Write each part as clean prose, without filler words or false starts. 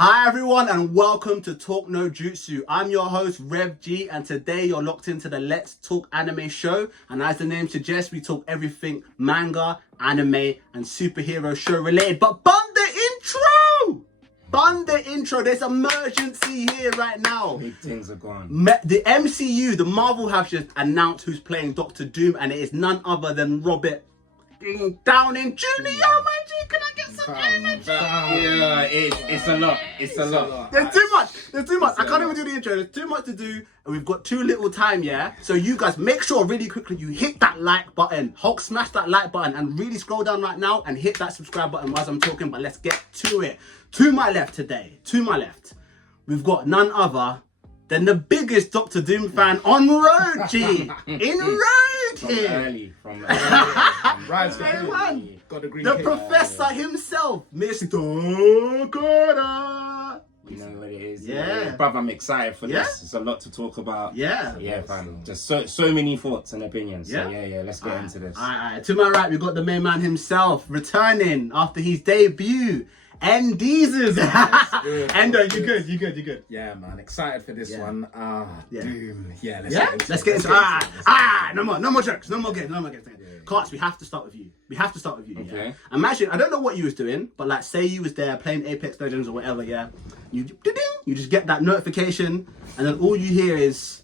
Hi everyone and welcome to Talk-No-Jutsu. I'm your host Rev G and today you're locked into the Let's Talk Anime show, and as the name suggests, we talk everything manga, anime and superhero show related. But bun the intro, there's emergency here right now. Big things are gone. The MCU, the Marvel have just announced who's playing Doctor Doom, and it is none other than Robert Downey Jr. Yo, man, can I get some energy? Yeah, it's a lot. It's a lot. There's too much. I can't even do the intro. There's too much to do, and we've got too little time, yeah? So you guys, make sure really quickly you hit that like button. Hulk, smash that like button and really scroll down right now and hit that subscribe button while I'm talking, but let's get to it. To my left today, we've got none other than the biggest Doctor Doom fan on road, G. In road here. From Right, got the green The cape. professor himself, Mr. Koda. You know what it is. Yeah. Bruv, I'm excited for Yeah? this. It's a lot to talk about. Yeah. So, yeah, fam. Just so many thoughts and opinions. Yeah? So yeah, let's get into this. Alright. To my right, we've got the main man himself, returning after his debut. Endeezes. Endo, you good. Yeah, man, excited for this one. Yeah. Doom. Yeah, Let's get into no more jokes, no more games. Carts, we have to start with you. Okay. Yeah? Imagine, I don't know what you was doing, but like say you was there playing Apex Legends or whatever, yeah? You just get that notification and then all you hear is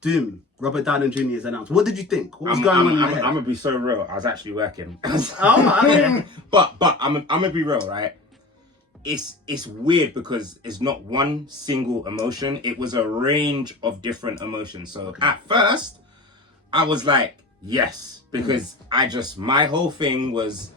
Doom. Robert Downey Jr. is announced. What did you think? What was going on in your head? I'm gonna be so real. I was actually working. Oh, okay. but I'm gonna be real, right? It's weird because it's not one single emotion. It was a range of different emotions. So at first, I was like, yes, because my whole thing was,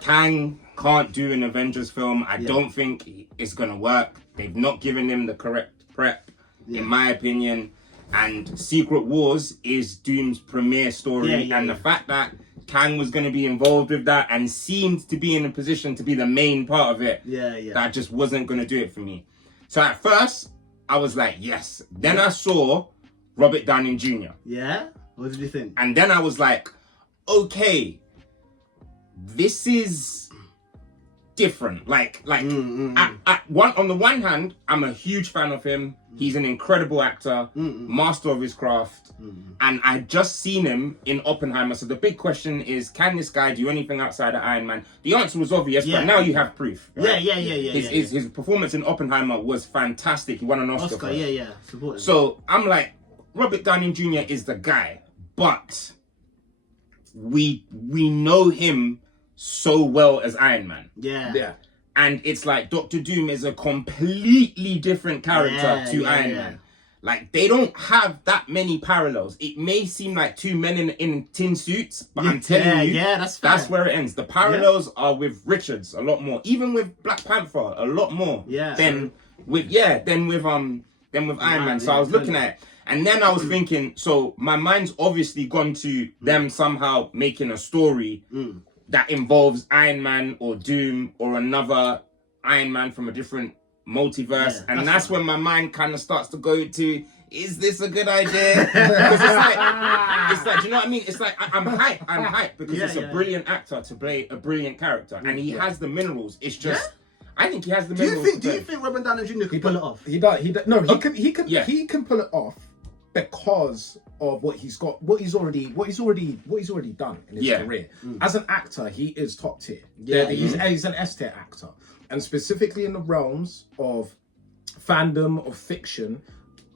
Kang can't do an Avengers film. I don't think it's gonna work. They've not given him the correct prep, in my opinion. And Secret Wars is Doom's premiere story, and the fact that Kang was going to be involved with that and seemed to be in a position to be the main part of it, that just wasn't going to do it for me. So at first, I was like, yes. Then I saw Robert Downey Jr. Yeah? What did you think? And then I was like, okay, this is different. On the one hand, I'm a huge fan of him. He's an incredible actor, master of his craft, and I just seen him in Oppenheimer. So the big question is, can this guy do anything outside of Iron Man? The answer was obvious, but now you have proof. Right? His performance in Oppenheimer was fantastic. He won an Oscar for it. Supported. So I'm like, Robert Downey Jr. is the guy, but we know him so well as Iron Man. Yeah. And it's like Doctor Doom is a completely different character to Iron Man. Like, they don't have that many parallels. It may seem like two men in tin suits, but I'm telling you, that's where it ends. The parallels are with Richards a lot more, even with Black Panther a lot more than with Iron Man. So I was looking at it, and then I was thinking, so my mind's obviously gone to them somehow making a story that involves Iron Man or Doom or another Iron Man from a different multiverse. And that's when my mind kind of starts to go to, is this a good idea? Because it's like, do you know what I mean? It's like, I'm hyped because it's a brilliant actor to play a brilliant character. And he has the minerals. It's just, I think he has the minerals. Do you think Robert Downey Jr. can pull it off? He does. No, he can pull it off because of what he's already done in his career. As an actor, he is top tier. He's an S tier actor, and specifically in the realms of fandom of fiction,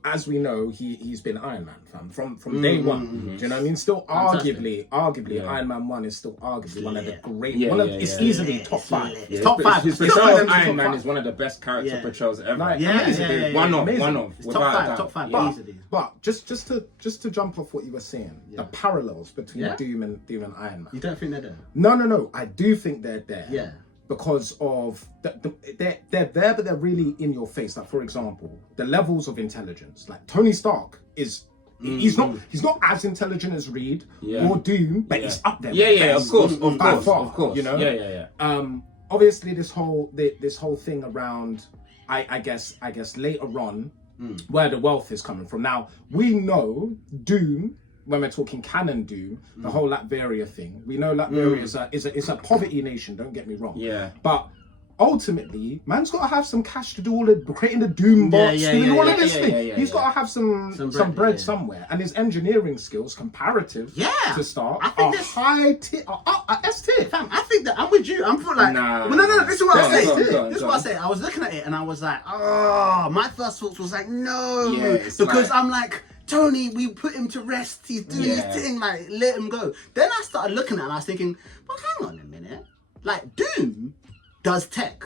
as we know, he's been Iron Man from day one. Do you know what I mean? Still, arguably, Iron Man 1 is still arguably one of the great. It's easily top 5. It's top 5. His portrayal of Iron Man is one of the best character portrayals ever. One of. It's top 5. But just to jump off what you were saying, the parallels between Doom and Iron Man. You don't think they're there? No. I do think they're there. Yeah. Because of they're there, but they're really in your face. Like, for example, the levels of intelligence. Like, Tony Stark is he's not as intelligent as Reed or Doom, but he's up there. Of course. You know. Obviously, this whole thing around, I guess later on, where the wealth is coming from. Now we know Doom. When we're talking canon Doom, the whole Latveria thing, we know Latveria is a poverty nation. Don't get me wrong. Yeah. But ultimately, man's got to have some cash to do all the creating the Doom bots, doing all of this thing. He's got to have some bread somewhere, and his engineering skills, comparative to start, I think are high tier, S tier. Fam, I think that I'm with you. I'm feel like, Nah. well, no. This is what I say. Go on. This is what I say. I was looking at it and I was like, oh, my first thoughts was like, no, it's because like, I'm like, Tony, we put him to rest. He's doing his thing. Like, let him go. Then I started looking at it and I was thinking, well, hang on a minute. Like, Doom does tech.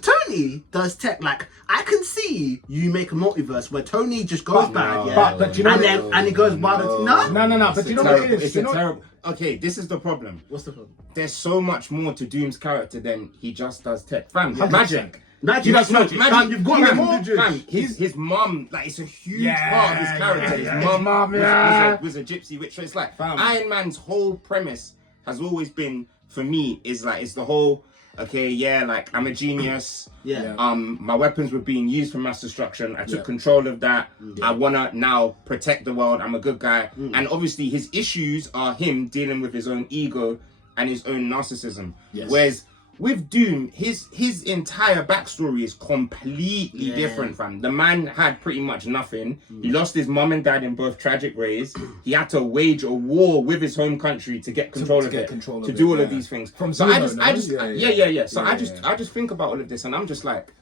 Tony does tech. Like, I can see you make a multiverse where Tony just goes bad, but you know, and he goes wild. No. But you know what it is? It's a terrible. Okay, this is the problem. What's the problem? There's so much more to Doom's character than he just does tech. Fam, magic. Magic. Fam, you've got Fam, his mum, like, it's a huge part of his character. His mum was a gypsy witch. So it's like, Iron Man's whole premise has always been, for me, is the whole, like, I'm a genius. My weapons were being used for mass destruction. I took control of that. I wanna now protect the world. I'm a good guy. And obviously his issues are him dealing with his own ego and his own narcissism. Whereas with Doom, his entire backstory is completely different, fam. The man had pretty much nothing. He lost his mum and dad in both tragic ways. He had to wage a war with his home country to get control of it, to do all of these things. So I just think about all of this, and I'm just like,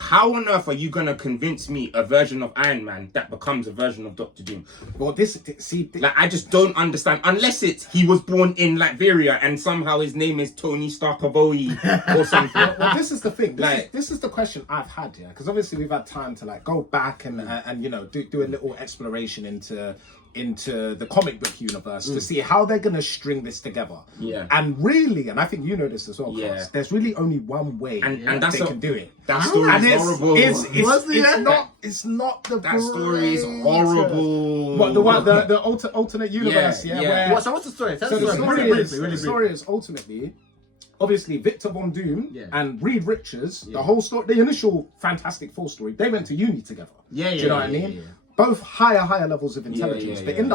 how on earth are you gonna convince me a version of Iron Man that becomes a version of Dr. Doom? Well, like, I just don't understand. Unless he was born in Latveria and somehow his name is Tony Starkavoy or something. Well, this is the thing. This is the question I've had here, because obviously we've had time to like go back and you know do a little exploration into the comic book universe to see how they're gonna string this together. And really, and I think you know this as well, Carlos, there's really only one way and they can do it. That story is horrible. It's not the that story is horrible. What the alternate universe? Where, what's the story? So the story is ultimately, obviously, Victor Von Doom and Reed Richards. The whole story, the initial Fantastic Four story, they went to uni together. Do you know what I mean? Both higher levels of intelligence, but in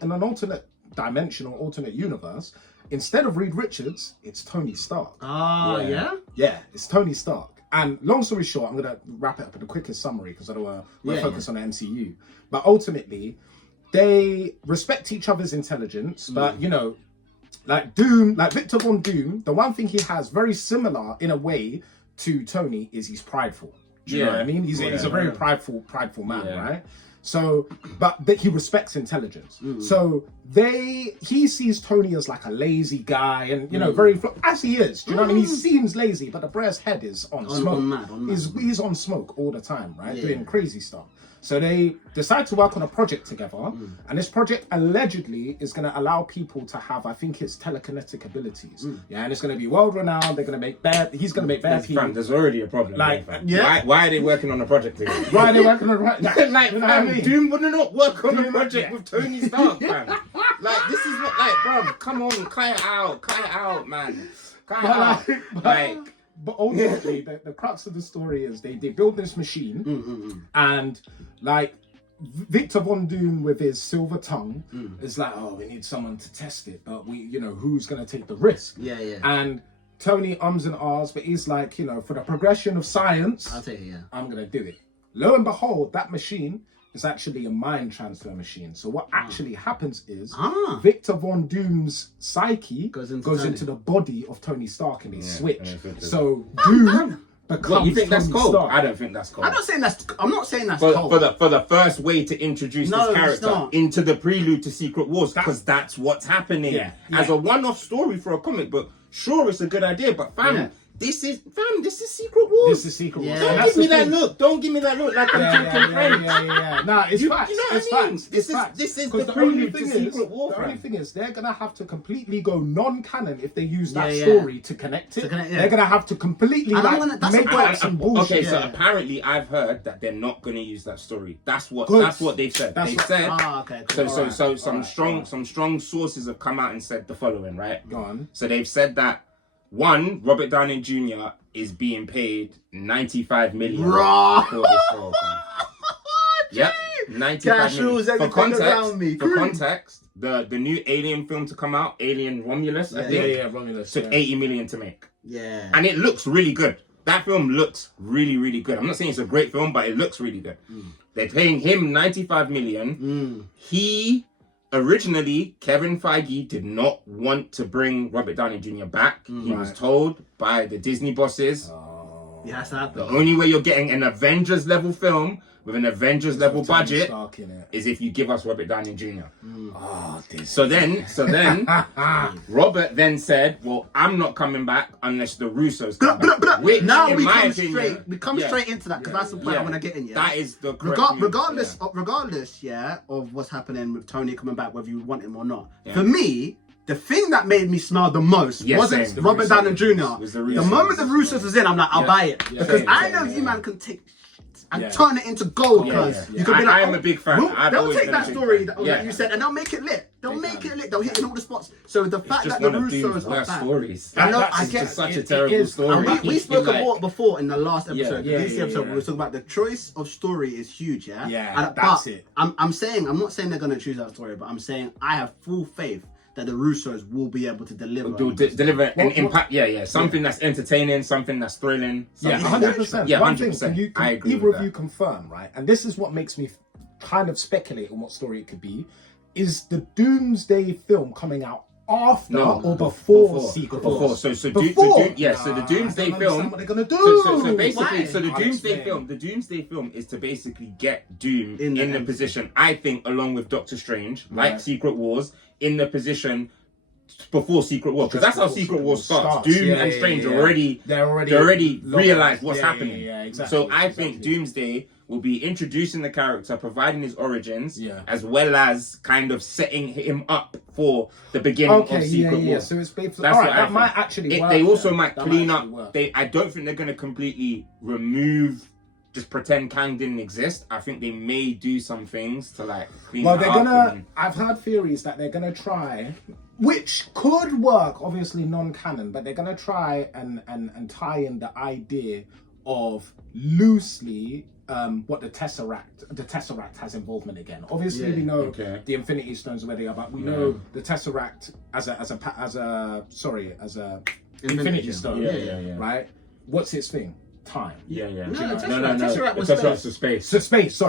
an alternate dimension or alternate universe, instead of Reed Richards, it's Tony Stark. Yeah, it's Tony Stark. And long story short, I'm gonna wrap it up in the quickest summary because I don't want to focus on the MCU. But ultimately, they respect each other's intelligence, but you know, like Doom, like Victor Von Doom, the one thing he has very similar in a way to Tony is he's prideful. Do you know what I mean? He's a very prideful man, right? So, but he respects intelligence. So he sees Tony as like a lazy guy, and you know, very as he is. Do you know what I mean? He seems lazy, but the brother's head is on smoke. He's on smoke all the time, right? Doing crazy stuff. So they decide to work on a project together, and this project allegedly is going to allow people to have, I think it's telekinetic abilities. And it's going to be world renowned. They're going to make he's going to make bad people. There's already a problem. Like, why are they working on a project together? Why are they working on a project? Like, Doom would not work on a project with Tony Stark, man. Like, this is not like, bro, come on, cut it out, man. Cut it out. But ultimately, the crux of the story is they build this machine, and like Victor Von Doom with his silver tongue is like, oh, we need someone to test it, but who's going to take the risk? And Tony ums and ahs, but he's like, for the progression of science, I'll take it, I'm going to do it. Lo and behold, that machine is actually a mind transfer machine. So what actually happens is Victor Von Doom's psyche goes into the body of Tony Stark, and they switch. So Doom becomes What, you think Tony that's cold? Stark. I don't think that's cold. I'm not saying that's cold. For the first way to introduce this character into the prelude to Secret Wars, because that's what's happening. As a one-off story for a comic book, sure, it's a good idea, but this is Secret Wars. This is Secret Wars. Don't give me that look. Don't give me that look like I'm talking French. Nah, it's facts. You know what it's I mean? facts. This is the prelude to Secret Wars. The only thing is, they're gonna have to completely go non-canon if they use that story to connect it. They're gonna have to completely make up some bullshit. Okay, so apparently I've heard that they're not gonna use that story. That's what they've said. They've said. Some strong sources have come out and said the following, right? Go on. So they've said that. One, Robert Downey Jr. is being paid $95 million for this role. Yep, $95 million. For context, the new Alien film to come out, Alien Romulus, I think, Romulus, took $80 million to make. Yeah. And it looks really good. That film looks really, really good. I'm not saying it's a great film, but it looks really good. They're paying him 95 million. He originally, Kevin Feige did not want to bring Robert Downey Jr. back. He was told by the Disney bosses, Yeah, that's the only way you're getting an Avengers level film with an Avengers level budget is if you give us Robert Downey Jr. So then Robert then said, well, I'm not coming back unless the Russos come back. Which, now in we my come opinion, straight into that, because that's the point I want to get in. Yeah, that is the correct regardless, of what's happening with Tony coming back, whether you want him or not. For me, the thing that made me smile the most wasn't Robert Downey Jr. The moment the Russos was in, I'm like, I'll buy it, because I know you man can take and turn it into gold, because you could be like, I am a big fan. They'll take that story that you said and they'll make it lit. They'll make it lit. They'll hit in all the spots. So the fact that the Russos are back, stories. I know, That's I get just such a terrible story. We spoke about before in the last episode, the DC episode. We were talking about the choice of story is huge. That's it. I'm not saying they're gonna choose that story, but I'm saying I have full faith that the Russos will be able to deliver. Deliver an impact, something that's entertaining, something that's thrilling. 100%. Yeah, One 100%. thing, I agree either with of that. you confirm, right? And this is what makes me kind of speculate on what story it could be. Is the Doomsday film coming out after or before Secret Wars? So the Doomsday I don't film. understand what they're gonna do. So basically, the Doomsday film is to basically get Doom in the position. I think, along with Doctor Strange, like Secret Wars, in the position before Secret Wars, because that's how Secret Wars starts. Doom and Strange already realize what's happening. Exactly. So I think Doomsday will be introducing the character, providing his origins, as well as kind of setting him up for the beginning of Secret Wars. So it's basically That's all right. what I That might actually work. They also might clean up. Work. I don't think they're going to completely remove. Just pretend Kang didn't exist. I think they may do some things to like clean Well, it they're up. gonna. I've heard theories that they're gonna try, which could work. Obviously non-canon, but they're gonna try and tie in the idea of loosely what the Tesseract has involvement again. Obviously, we know the Infinity Stones are where they are, but we know the Tesseract as a Infinity Stone. Right? What's its thing? Time. No. Tesseract was Tesseract was space. So space,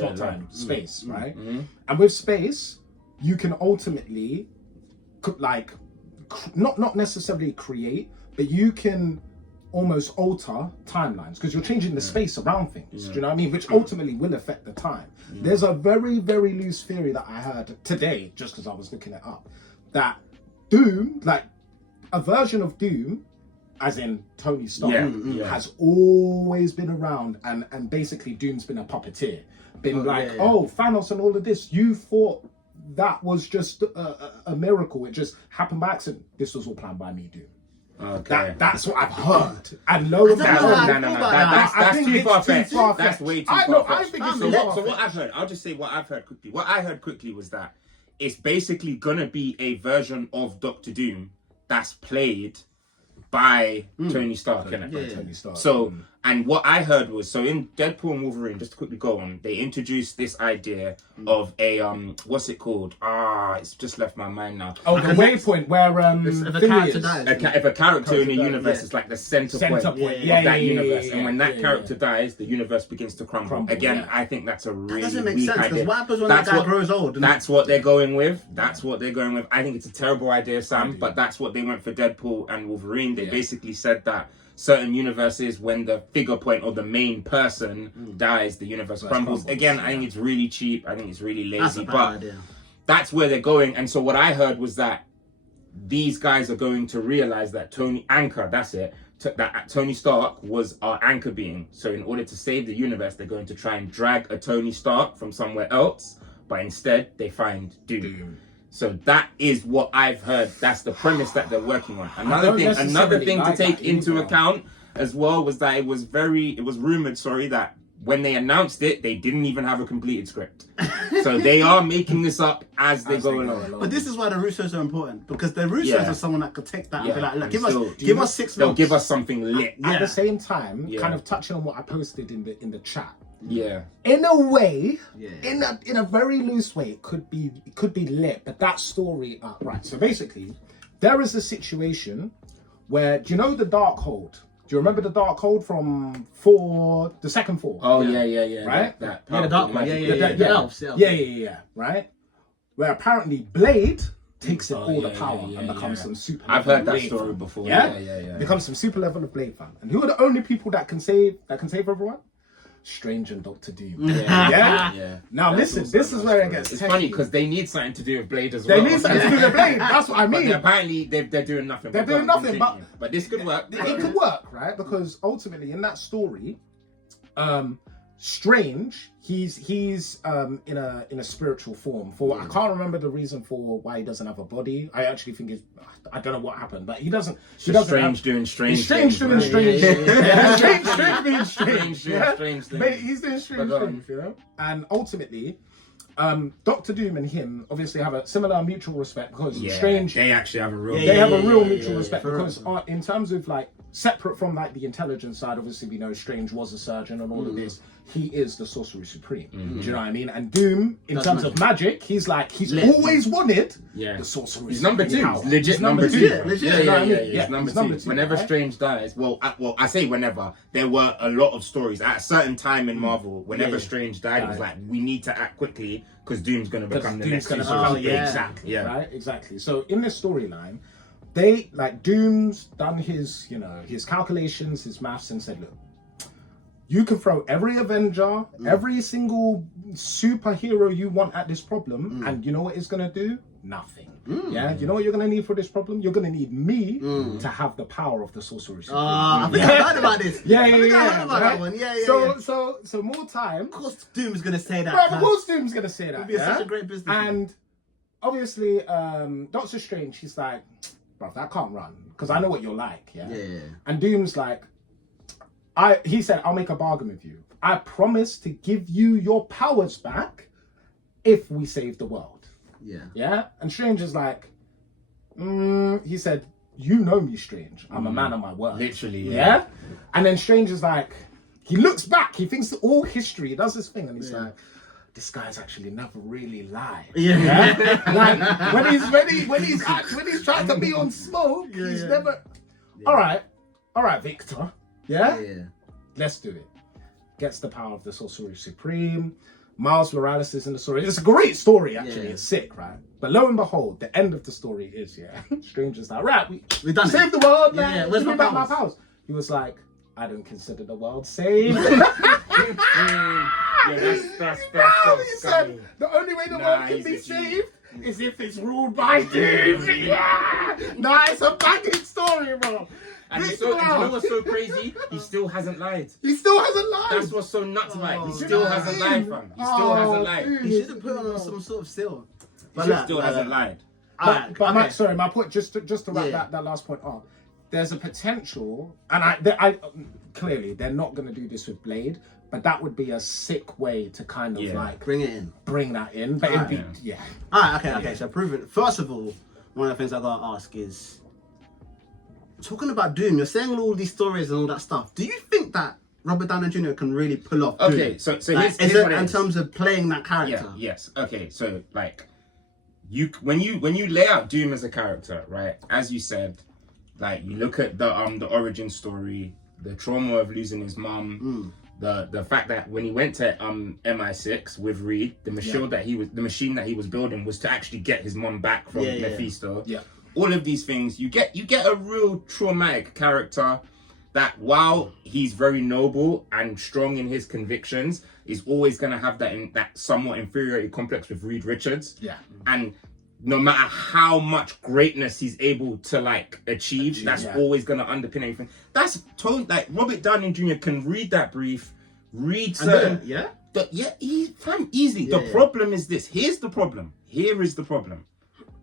not time. Space, right? And with space, you can ultimately, not necessarily create, but you can almost alter timelines because you're changing the space around things. Do you know what I mean? Which ultimately will affect the time. There's a very, very loose theory that I heard today, just as I was looking it up, that Doom, like a version of Doom, as in Tony Stark, has always been around, and basically Doom's been a puppeteer. Thanos and all of this, you thought that was just a miracle. It just happened by accident. This was all planned by me, Doom. Okay. That's what I've heard. And no, that's too far-fetched. That's way too far-fetched. I think it's So what I've heard, I'll just say what I've heard quickly. What I heard quickly was that it's basically gonna be a version of Doctor Doom that's played by Tony Stark. Tony Stark. So, and what I heard was, so in Deadpool and Wolverine, just to quickly go on, they introduced this idea of a, what's it called? It's just left my mind now. Oh, the waypoint where if a character dies. If a character in the universe is like the center point of that universe, and when that character dies, the universe begins to crumble. Again, I think that's a really doesn't make weak sense, because idea. what happens when that guy grows old? That's what they're going with. I think it's a terrible idea, Sam, but that's what they went for Deadpool and Wolverine. They basically said that certain universes, when the figure point or the main person dies, the universe crumbles. Again, I think it's really cheap. I think it's really lazy, but that's where they're going. And so what I heard was that these guys are going to realize that Tony Stark was our anchor being. So in order to save the universe, they're going to try and drag a Tony Stark from somewhere else, but instead they find Doom. So that is what I've heard. That's the premise that they're working on. Another thing to take into account as well was that it was rumored, that when they announced it, they didn't even have a completed script. So they are making this up as they go along. But this is why the Russos are important, because the Russos are someone that could take that and be like, look, give us 6 months. They'll give us something lit. At the same time, kind of touching on what I posted in the chat. Yeah. In a way, in a very loose way, it could be lit, but that story, right. So basically, there is a situation where, do you know the Darkhold? Do you remember the Darkhold from the second Thor? Oh yeah. Right? That Yeah, the dark one. The elves. Yeah. Right? Where apparently Blade takes all the power and becomes some super. I've heard that Blade story fan. before. Yeah. Becomes some super level of Blade fan. And who are the only people that can save everyone? Strange and Doctor Doom. Yeah. Now listen, this is where it gets. It's funny because they need something to do with Blade as well. They need something to do with Blade. That's what I mean. But apparently they're doing nothing. They're doing nothing, but this could work. It could work, right? Because ultimately in that story, Strange, he's in a spiritual form. I can't remember the reason for why he doesn't have a body. I actually think I don't know what happened, but he doesn't. Strange doing strange. Strange doing strange. Strange being strange. Strange things. He's doing strange things, you know. And ultimately, Doctor Doom and him obviously have a similar mutual respect because Strange. They actually have a real. They have a real mutual respect because in terms of like separate from like the intelligence side, obviously we know Strange was a surgeon and all of this. He is the Sorcerer Supreme. Do you know what I mean? And Doom, in terms of magic, he's always wanted the Sorcerer He's Supreme. number 2. Power. Legit number 2. Yeah. He's number 2. Whenever Strange dies, I say whenever, there were a lot of stories at a certain time in Marvel. Whenever Strange died, it was like we need to act quickly because Doom's going to become the next Sorcerer. Exactly. Yeah. Right. Exactly. So in this storyline, they Doom's done his calculations, his maths, and said, look, you can throw every Avenger, every single superhero you want at this problem, and you know what it's gonna do? Nothing. Yeah, you know what you're gonna need for this problem? You're gonna need me to have the power of the Sorcerer Supreme. I think I heard about this. I heard about that one. So more time. Of course, Doom's gonna say that. Right, of course, Doom's gonna say that. It'd be such a great business. And obviously, Doctor Strange, he's like, bro, that can't run because I know what you're like. Yeah. And Doom's like, he said, I'll make a bargain with you. I promise to give you your powers back if we save the world. Yeah? And Strange is like, he said, you know me, Strange. I'm a man of my word. Literally, yeah? And then Strange is like, he looks back, he thinks all history, he does this thing, and he's like, this guy's actually never really lied. Like when he's trying to be on smoke, he's never. All right, Victor. Yeah. Let's do it. Gets the power of the Sorcerer Supreme. Miles Morales is in the story. It's a great story, actually. It's sick, right? But lo and behold, the end of the story is Strange is like, right, we done saved the world. Where's my powers? He was like, I don't consider the world saved. That's he said the only way the world can be saved is if it's ruled by Doom. It's a banging story, bro. And you know what's so crazy? He still hasn't lied. That's what's so nuts about it. He still hasn't lied, fam. He still hasn't lied. He should have put on some sort of seal. He still hasn't lied. But my point, just to wrap that last point up, there's a potential, and I clearly they're not going to do this with Blade, but that would be a sick way to kind of like bring that in. But it'd be okay. So prove it. First of all, one of the things I gotta ask is, talking about Doom, you're saying all these stories and all that stuff. Do you think that Robert Downey Jr. can really pull off Doom? Okay, so like, here's what it is. In terms of playing that character. Yes. Okay, so like when you lay out Doom as a character, right? As you said, like you look at the origin story, the trauma of losing his mum, the fact that when he went to MI6 with Reed, the machine that he was building was to actually get his mum back from Mephisto. Yeah. All of these things, you get a real traumatic character that, while he's very noble and strong in his convictions, is always going to have that somewhat inferiority complex with Reed Richards. Yeah. And no matter how much greatness he's able to like achieve, that's always going to underpin everything. That's like Robert Downey Jr. can read that brief, read certain. Easily. The problem is this. Here's the problem. Here is the problem.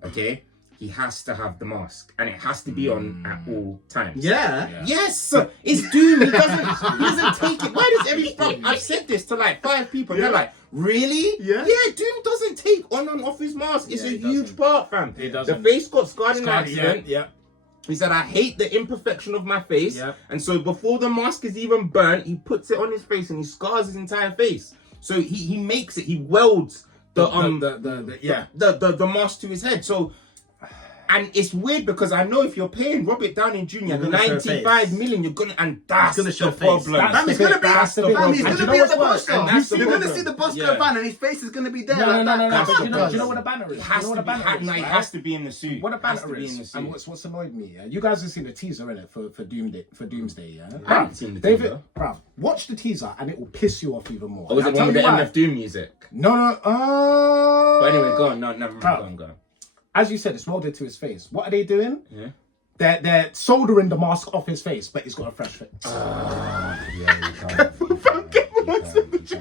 Okay. He has to have the mask, and it has to be on at all times. Yes, it's Doom. He doesn't take it. Why does every? I've said this to like 5 people. They're like, really? Yeah. Doom doesn't take on and off his mask. It's a huge part, fam. He doesn't. The face got scarred in an accident. Yeah. He said, I hate the imperfection of my face. And so before the mask is even burnt, he puts it on his face and he scars his entire face. So he makes it. He welds the mask to his head. So And it's weird because I know if you're paying Robert Downey Jr. You're gonna show 95 face. million, you're gonna, and that's gonna show the face. problem. Fam, he's gonna be, That's the fam, problem. he's And gonna you be know at the what's Bosco. worse? And that's the You're gonna problem. see the Bosco Yeah. van and his face is gonna be there. No. Come Do on, you man. know what a banner is? It has You know to what be, a banner is, it right? has to be in the suit. What a It has banner to be in the is, suit. and what's annoyed me, yeah? You guys have seen the teaser in it for Doomsday, yeah? I haven't seen the David, teaser. bruv, watch the teaser and it will piss you off even more. Or was And it I'll one with the tell you why. MF Doom music? No. But anyway, go on. No, never mind. Bruv. Go on. As you said, it's molded to his face. What are they doing? Yeah. They're soldering the mask off his face, but he's got a fresh face.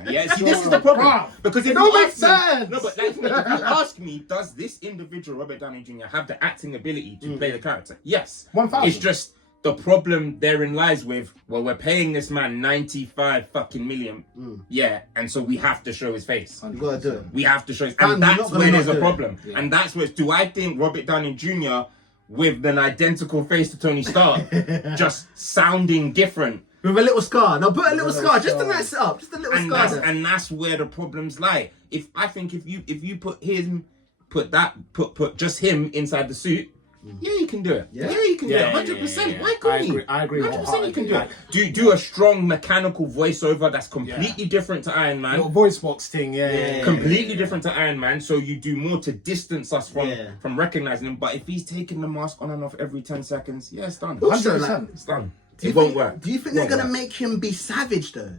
Yeah, see, this is the problem. Bruv, Because if it don't you make ask me, sense. no, but like, if you ask me, does this individual Robert Downey Jr. have the acting ability to play the character? Yes. 1,000. It's just the problem therein lies with, well, we're paying this man 95 fucking million. Yeah, and so we have to show his face. You gotta do it. We have to show his, Fam, and you're that's not gonna where not there's a do it. problem. Yeah. And that's where, do I think Robert Downey Jr. with an identical face to Tony Stark, just sounding different, With a little scar. No, put a little scar. Just to scar. nice it up. Just a little and scar. that's, there. and that's where the problems lie. If you put just him inside the suit, yeah, you can do it. Yeah, you can do it. 100%. Why couldn't you? I agree 100% you can do it. wholeheartedly. Do a strong mechanical voiceover that's completely different to Iron Man. Little voice box thing, yeah. Completely different to Iron Man, so you do more to distance us from recognizing him. But if he's taking the mask on and off every 10 seconds, yeah, it's done. Also, 100%. like, It's done. do you It won't think- work. Do you think they're gonna make him be savage though?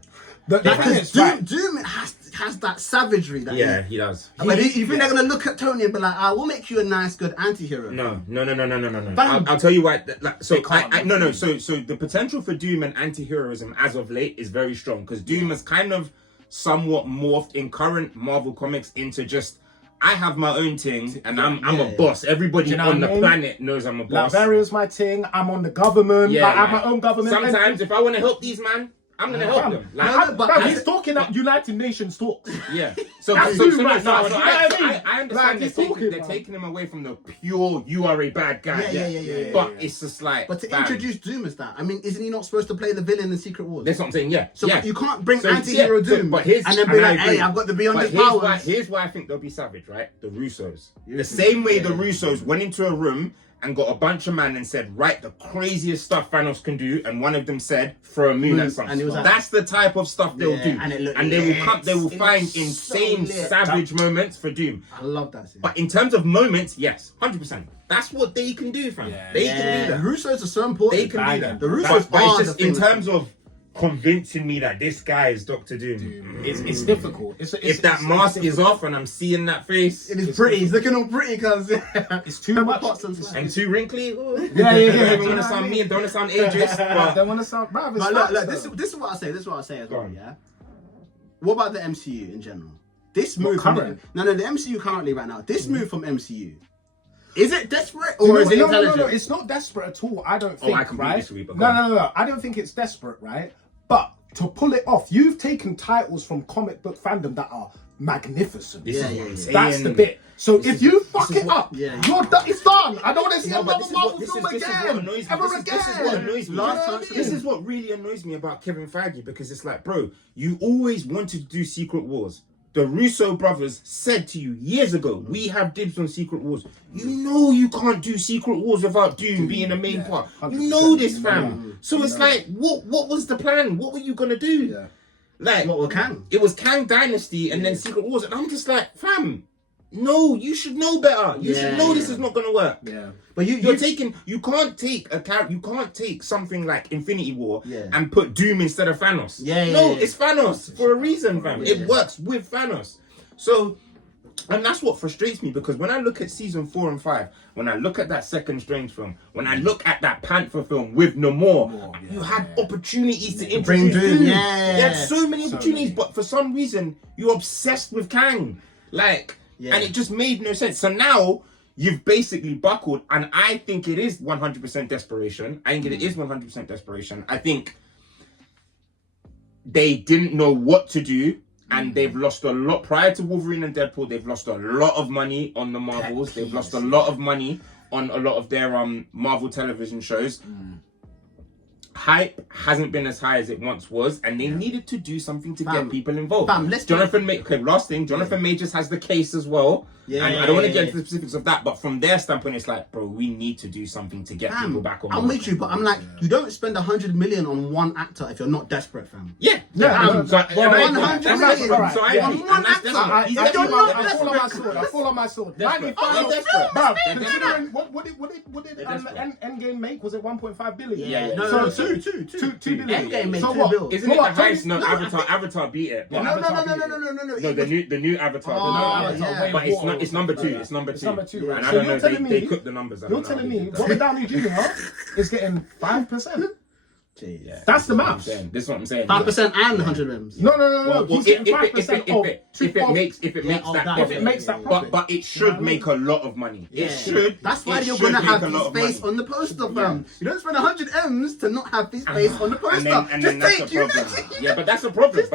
The thing Because is, right, Doom has that savagery that Yeah, he does. But you think they're gonna look at Tony and be like, we'll make you a nice, good anti-hero? No. Bam. I'll tell you why. So can't. So the potential for Doom and anti-heroism as of late is very strong because Doom has kind of somewhat morphed in current Marvel comics into just, I have my own thing and I'm a boss. Everybody you know on what the I mean? planet knows I'm a boss. Laveria's my thing. I'm on the government. Yeah, I have like, my own government. Sometimes if I want to help these man, I'm gonna help them. Like, but he's talking at United Nations talks. yeah. So That's so Doom right now, you know what I mean? I understand Like, they're, he's talking, they're man. taking him away from the pure you are a bad guy. Yeah. But it's just like, But to bam. introduce Doom as that, I mean, isn't he not supposed to play the villain in Secret Wars? That's what I'm saying. Yeah. So yeah. you can't bring So, anti-hero yeah, so- Doom but here's- and then be and I like, hey, agree. I've got the Beyond But His powers. here's why I think they'll be savage, right? The Russos. The same way the Russos went into a room and got a bunch of men and said, write the craziest stuff Thanos can do, and one of them said, throw a moon at something. and it was like- That's the type of stuff they'll do. and they it will come, they will looks find so insane, lit. savage moments for Doom. I love that scene. But in terms of moments, yes, 100%. That's what they can do, fam. They can do the that. Russos are so important. They can do that. The Russos but are it's just the in thing. terms of convincing me that this guy is Doctor Doom. It's difficult. If that mask is off and I'm seeing that face It is pretty. He's looking all pretty because it's too much. and too wrinkly, ooh. Yeah. I don't even want to sound mean, don't want to sound ageist, I but don't want to sound bruv. It's But look, facts, though. this is what I say. This is what I say as well. on. Yeah. What about the MCU in general? This move. current? No, the MCU currently right now. This move from MCU. Is it desperate You know or is what? it No, intelligent? it's not desperate at all. I don't think, I completely right? disagree, but go No. I don't think it's desperate, right? But to pull it off, you've taken titles from comic book fandom that are magnificent. this is Yeah, what I'm saying. That's the bit. So if you fuck is it what- up, yeah. you're done. It's done. I don't want to see No, but another Marvel film this is again. what annoys me. Ever This again. is what annoys me. Last time- This is what really annoys me about Kevin Feige, because it's like, bro, you always wanted to do Secret Wars. The Russo brothers said to you years ago, we have dibs on Secret Wars. You know you can't do Secret Wars without Doom being the main part. You 100%. know this, You fam. know. So it's like, what was the plan? What were you gonna do? Yeah. Like, What were Kang? It was Kang Dynasty and then Secret Wars, and I'm just like, fam, no, you should know better. You should know this is not gonna work. Yeah. But You can't take a character. You can't take something like Infinity War Yeah. and put Doom instead of Thanos. Yeah. It's Thanos for a reason, fam. It works with Thanos. So, and that's what frustrates me, because when I look at season 4 and 5, when I look at that second Strange film, when I look at that Panther film with Namor, you had opportunities to Bring introduce Doom, Doom. yeah. You had so many opportunities, but for some reason you're obsessed with Kang, and it just made no sense. So now you've basically buckled, and I think it is 100% desperation. I think it is 100% desperation. I think they didn't know what to do, and they've lost a lot. Prior to Wolverine and Deadpool, they've lost a lot of money on the Marvels. They've lost a lot of money on a lot of their Marvel television shows. hype hasn't been as high as it once was, and they needed to do something to get people involved. Jonathan Majors has the case as well. I don't want to get into the specifics of that, but from their standpoint, it's like, bro, we need to do something to get people back on. I'm with you, but I'm like, you don't spend 100 million on one actor if you're not desperate, fam. Yeah. I fall on my sword. Desperate. Considering what did Endgame make? Was it 1.5 billion? Yeah. So 2 billion. Endgame made 2 billion. Isn't it the highest? No, Avatar beat it. No. No, the new Avatar. But it's number 2. It's number 2. Right? And I don't know, they cooked the numbers. You're telling me Robert Downey Jr. is getting 5%? Yeah. That's the maths. This is what I'm saying. 5% and 100 M's. No. Well, He's getting 5% if it makes that profit. But it should make a lot of money. Yeah. It should. That's why you're gonna have his face on the poster, fam. You don't spend 100 M's to not have his face on the poster. And then that's a problem. Yeah, but that's a problem.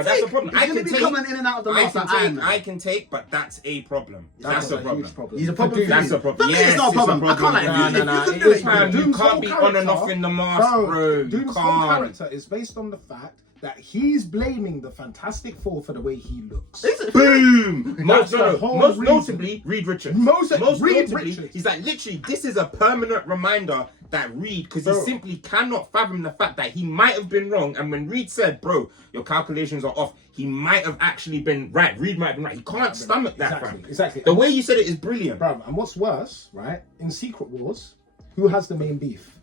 I can take. Coming in and out of the I can take, but that's a problem. That's a problem. He's a problem. That's a problem. It's not a problem. I can't like you can't be on and off in the mask, bro. Doom's whole character is based on the fact that he's blaming the Fantastic Four for the way he looks. Boom! Most notably, Reed Richards. Most Reed notably, Richards. he's like, literally, this is a permanent reminder that Reed, because he simply cannot fathom the fact that he might have been wrong. And when Reed said, bro, your calculations are off, he might have actually been right. Reed might have been right. He can't stomach that, fam. Exactly. The way you said it is brilliant. Bro, and what's worse, right? In Secret Wars, who has the main beef?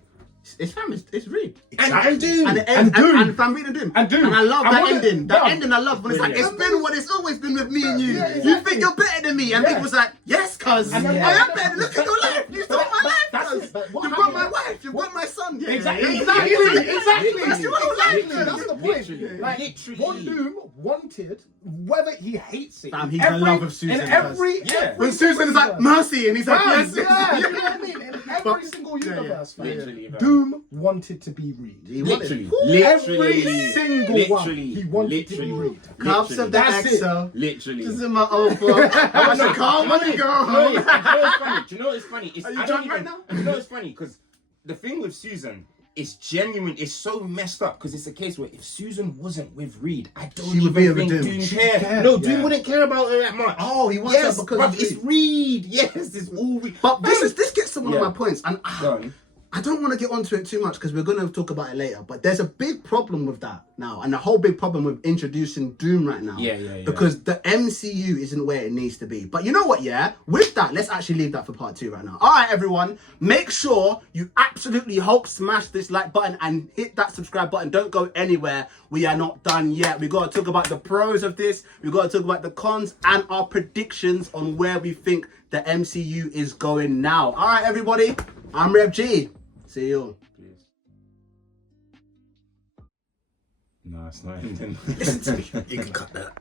It's fam, it's Reed. And Doom. And fam, Reed and Doom. And Doom. And I love that ending. That bro, ending I love. When it's like, it's been what it's always been with me and you. Yeah, exactly. You think you're better than me. And Reed was like, yes, cuz. I am better. Look at your life. You stole my life, cuz. You got my wife. You got my son. Yeah. Exactly. That's your whole life. That's the point. Literally. Like, what Doom wanted, whether he hates it. Fam, he's in love with Susan. When Susan is like, mercy. And he's like, yes. You know what I mean? In every single universe, fam, Doom wanted to be Reed. Literally. Every single one. He wanted to be Reed. Cups of the XO. Literally. This is my old book. I want to call money, go home. Do you know what's funny? Are you drunk right now? You know what's funny? Because the thing with Susan, it's genuine. It's so messed up because it's a case where if Susan wasn't with Reed, I don't even think Doom cared. No, Doom wouldn't care about her that much. Oh, he wants her because it's Reed. Yes, it's all Reed. But this gets to one of my points, and I don't want to get onto it too much because we're going to talk about it later. But there's a big problem with that now, and a whole big problem with introducing Doom right now. Yeah. Because the MCU isn't where it needs to be. But you know what? Yeah, with that, let's actually leave that for part 2 right now. All right, everyone, make sure you absolutely Hulk smash this like button and hit that subscribe button. Don't go anywhere. We are not done yet. We got to talk about the pros of this. We got to talk about the cons and our predictions on where we think the MCU is going now. All right, everybody. I'm Rev G. See you. No, it's not. Listen to me. You can cut that.